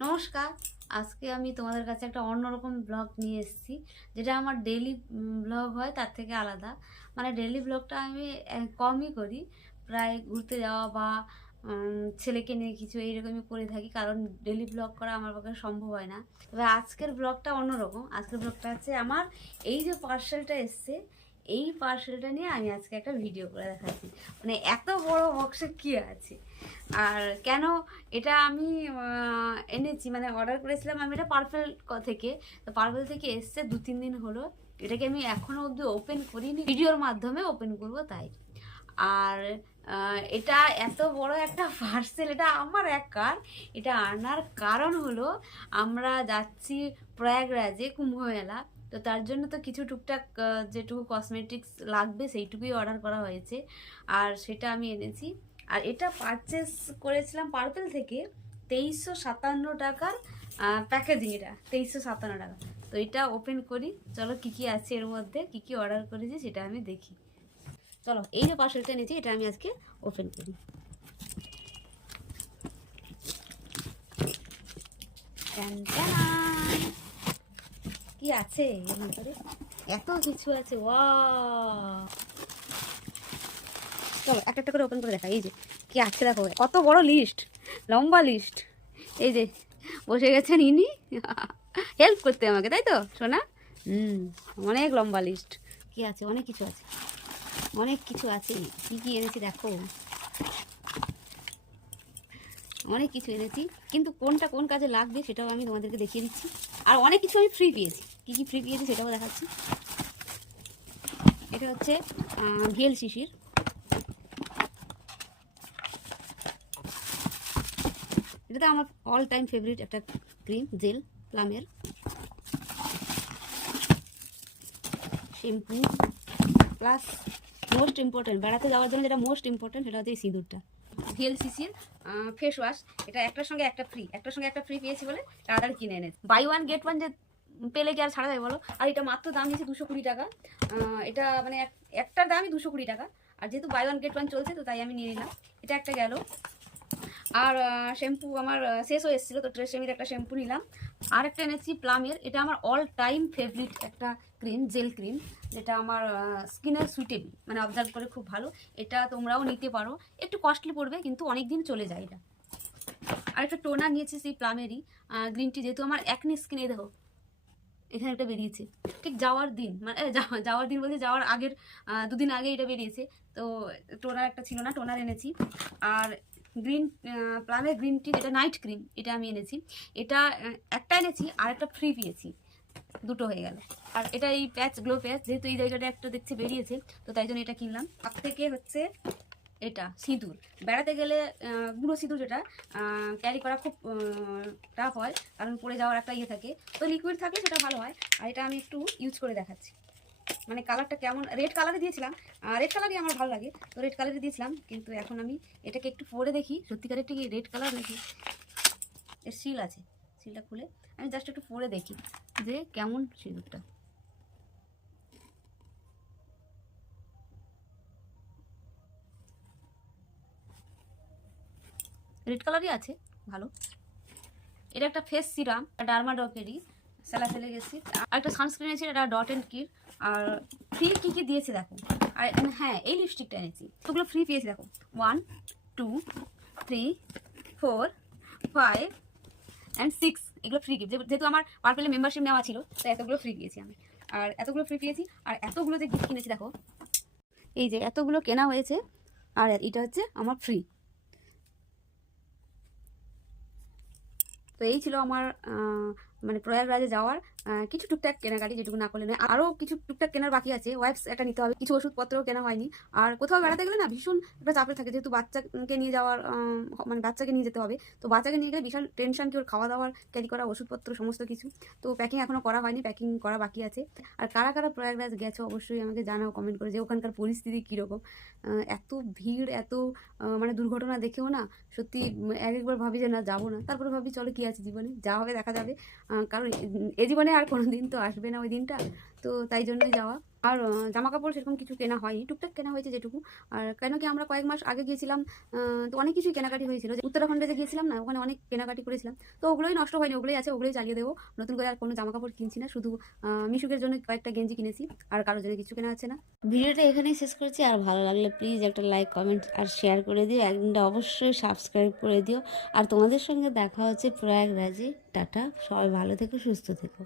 নমস্কার। আজকে আমি তোমাদের কাছে একটা অন্যরকম ব্লগ নিয়ে এসেছি, যেটা আমার ডেইলি ব্লগ হয় তার থেকে আলাদা। মানে ডেইলি ব্লগটা আমি কমই করি, প্রায় ঘুরতে যাওয়া বা ছেলেকে নিয়ে কিছু এইরকমই করে থাকি, কারণ ডেইলি ব্লগ করা আমার পক্ষে সম্ভব হয় না। তবে আজকের ব্লগটা অন্যরকম। আজকের ব্লগটা হচ্ছে আমার এই যে পার্সেলটা এসছে, এই পার্সেলটা নিয়ে আমি আজকে একটা ভিডিও করে দেখাচ্ছি। মানে এত বড় বক্সে কি আছে আর কেন এটা আমি এনেছি, মানে অর্ডার করেছিলাম আমি এটা পার্পেল থেকে। তো পার্পেল থেকে এসছে 2-3 দিন হলো। এটাকে আমি এখনো অবধি ওপেন করিনি, ভিডিওর মাধ্যমে ওপেন করব তাই। আর এটা এত বড় একটা পার্সেল, এটা আমার একার। এটা আনার কারণ হলো আমরা যাচ্ছি প্রয়াগরাজে কুম্ভ মেলা। তো তার জন্য তো কিছু টুকটাক যেটুকু কসমেটিক্স লাগবে সেইটুকুই অর্ডার করা হয়েছে, আর সেটা আমি এনেছি। আর এটা পারচেস করেছিলাম পার্পেল থেকে 2357 টাকার প্যাকেজিং। এটা 2357 টাকা। তো এটা ওপেন করি, চলো কি কি আছে এর মধ্যে, কি কি অর্ডার করেছি সেটা আমি দেখি। চলো, এই যে পার্সেলটা নিয়েছি এটা আমি আজকে ওপেন করি। কি আছে এর ভিতরে? এত কিছু আছে, ওয়াও! চলো একটা একটা করে ওপেন করে দেখা। এই যে কি আছে দেখো, কত বড় লিস্ট, লম্বা লিস্ট। এই যে বসে গেছেন ইনি হেল্প করতে আমাকে, তাই তো সোনা? অনেক লম্বা লিস্ট। কি আছে? অনেক কিছু আছে, অনেক কিছু আছে। কি কি এনেছি দেখো, অনেক কিছু এনেছি, কিন্তু কোনটা কোন কাজে লাগবে সেটাও আমি তোমাদেরকে দেখিয়ে দিচ্ছি। আর অনেক কিছু আমি ফ্রি পেয়েছি। কি কি ফ্রি পেয়েছি সেটাও দেখাচ্ছি। এটা হচ্ছে ভিএলসিসির, এটা তো আমার অল টাইম ফেভারিট একটা ক্রিম, জেল প্লামের শ্যাম্পু, প্লাস মোস্ট ইম্পর্টেন্ট বেড়াতে যাওয়ার জন্য যেটা মোস্ট ইম্পর্টেন্ট সেটা হচ্ছে এই সিঁদুরটা। ভিএলসিসির ফেস ওয়াশ, এটা একটার সঙ্গে একটা ফ্রি, একটার সঙ্গে একটা ফ্রি পেয়েছি বলে তাড়াতাড়ি কিনে এনেছি। বাই ওয়ান গেট ওয়ান যে পেলে কি আর ছাড়া যায় বলো? আর এটা মাত্র দাম নিয়েছে 220 টাকা। এটা মানে একটার দামই 220 টাকা। আর যেহেতু বাই ওয়ান গেট ওয়ান চলছে তো তাই আমি নিয়ে নিলাম। এটা একটা গেল। আর শ্যাম্পু আমার শেষ হয়ে এসেছিলো, তো ট্রেসেমির একটা শ্যাম্পু নিলাম। আর একটা এনেছি প্লামের, এটা আমার অল টাইম ফেভারিট একটা ক্রিম, জেল ক্রিম, যেটা আমার স্কিনের সুইটেবল, মানে অবজার্ভ করে খুব ভালো। এটা তোমরাও নিতে পারো, একটু কস্টলি পড়বে কিন্তু অনেক দিন চলে যায় এটা। আর একটা টোনার নিয়েছি সেই প্লামেরই, গ্রিন টি, যেহেতু আমার একনি স্কিনে দেখো এখানে একটা বেরিয়েছে ঠিক যাওয়ার দিন, মানে যাওয়ার দিন বলতে যাওয়ার আগের 2 দিন আগে এটা বেরিয়েছে। তো টোনার একটা ছিল না, টোনার এনেছি। আর গ্রিন প্লামের গ্রিন টি, যেটা নাইট ক্রিম, এটা আমি এনেছি। এটা একটা এনেছি আর একটা ফ্রি পেয়েছি, দুটো হয়ে গেল। আর এটা এই প্যাচ, গ্লো প্যাচ, যেহেতু এই জায়গাটা একটা দেখছি বেরিয়েছে তো তাই জন্য এটা কিনলাম। তার থেকে হচ্ছে এটা সিঁদুর, বেড়াতে গেলে গুঁড়ো সিঁদুর, যেটা ক্যারি করা খুব টাফ হয়, কারণ পড়ে যাওয়ার একটা ইয়ে থাকে, তো লিকুইড থাকলে সেটা ভালো হয়। আর এটা আমি একটু ইউজ করে দেখাচ্ছি, মানে কালারটা কেমন। রেড কালারে দিয়েছিলাম, রেড কালারই আমার ভালো লাগে, তো রেড কালারে দিয়েছিলাম। কিন্তু এখন আমি এটাকে একটু পরে দেখি সত্যিকারের ঠিক রেড কালার নাকি। এর সিল আছে, সিলটা খুলে আমি জাস্ট একটু পরে দেখি যে কেমন সিঁদুরটা। রেড কালারই আছে, ভালো। এটা একটা ফেস সিরাম, ডার্মাডকেরই, স্যালাসেলে গেছি। আর একটা সানস্ক্রিন আছে, এটা ডট অ্যান্ড কির। আর ফ্রি কী কী দিয়েছে দেখো। আর হ্যাঁ, এই লিপস্টিকটা এনেছি, ওগুলো ফ্রি পেয়েছি দেখো। 1 2 3 4 5 অ্যান্ড 6, এগুলো ফ্রি গিফট। যেহেতু আমার পার্পেলে মেম্বারশিপ নেওয়া ছিল তাই এতগুলো ফ্রি পেয়েছি আমি। আর এতগুলো ফ্রি পেয়েছি, আর এতগুলো যে গিফট কিনেছি দেখো, এই যে এতগুলো কেনা হয়েছে, আর এটা হচ্ছে আমার ফ্রি। তো এই ছিল আমার মানে প্রয়াগরাজে যাওয়ার কিছু টুকটাক কেনাকাটি, যেটুকু না করলে নয়। আরও কিছু টুকটাক কেনার বাকি আছে, ওয়াইপস একটা নিতে হবে, কিছু ওষুধপত্রও কেনা হয়নি। আর কোথাও বেড়াতে গেলে না ভীষণ একটা চাপে থাকে, যেহেতু বাচ্চাকে নিয়ে যাওয়ার মানে বাচ্চাকে নিয়ে যেতে হবে। তো বাচ্চাকে নিয়ে গেলে বিশাল টেনশন, কি ওর খাওয়া দাওয়ার ক্যারি করা, ওষুধপত্র সমস্ত কিছু। তো প্যাকিং এখনও করা হয়নি, প্যাকিং করা বাকি আছে। আর কারা কারা প্রয়াগরাজ গেছো অবশ্যই আমাকে জানাও কমেন্ট করে, যে ওখানকার পরিস্থিতি কীরকম। এত ভিড়, এত মানে দুর্ঘটনা দেখেও না সত্যি এক একবার ভাবি যে না যাবো না, তারপরে ভাবি চলো কি আছে জীবনে, যা হবে দেখা যাবে। কারণ এ জীবনে আর কোনো দিন তো আসবে না ওই দিনটা। তো তাই জন্যই যাওয়া। আর জামা কাপড় সেরকম কিছু কেনা হয়নি, টুকটাক কেনা হয়েছে যেটুকু। আর কেন কি আমরা কয়েক মাস আগে গিয়েছিলাম, তো অনেক কিছুই কেনাকাটি হয়েছিল। যে উত্তরাখণ্ডে যে গিয়েছিলাম না, ওখানে অনেক কেনাকাটি করেছিলাম, তো ওগুলোই নষ্ট হয়নি, ওগুলোই আছে, ওগুলোই চালিয়ে দেবো। নতুন করে আর কোনো জামা কাপড় কিনছি না, শুধু মিশুকের জন্য কয়েকটা গেঞ্জি কিনেছি, আর কারোর জন্য কিছু কেনা আছে না। ভিডিওটা এখানেই শেষ করছি। আর ভালো লাগলে প্লিজ একটা লাইক, কমেন্ট আর শেয়ার করে দিও। একদিনটা অবশ্যই সাবস্ক্রাইব করে দিও। আর তোমাদের সঙ্গে দেখা হচ্ছে প্রয়াগরাজে। টাটা, সবাই ভালো থেকো, সুস্থ থেকো।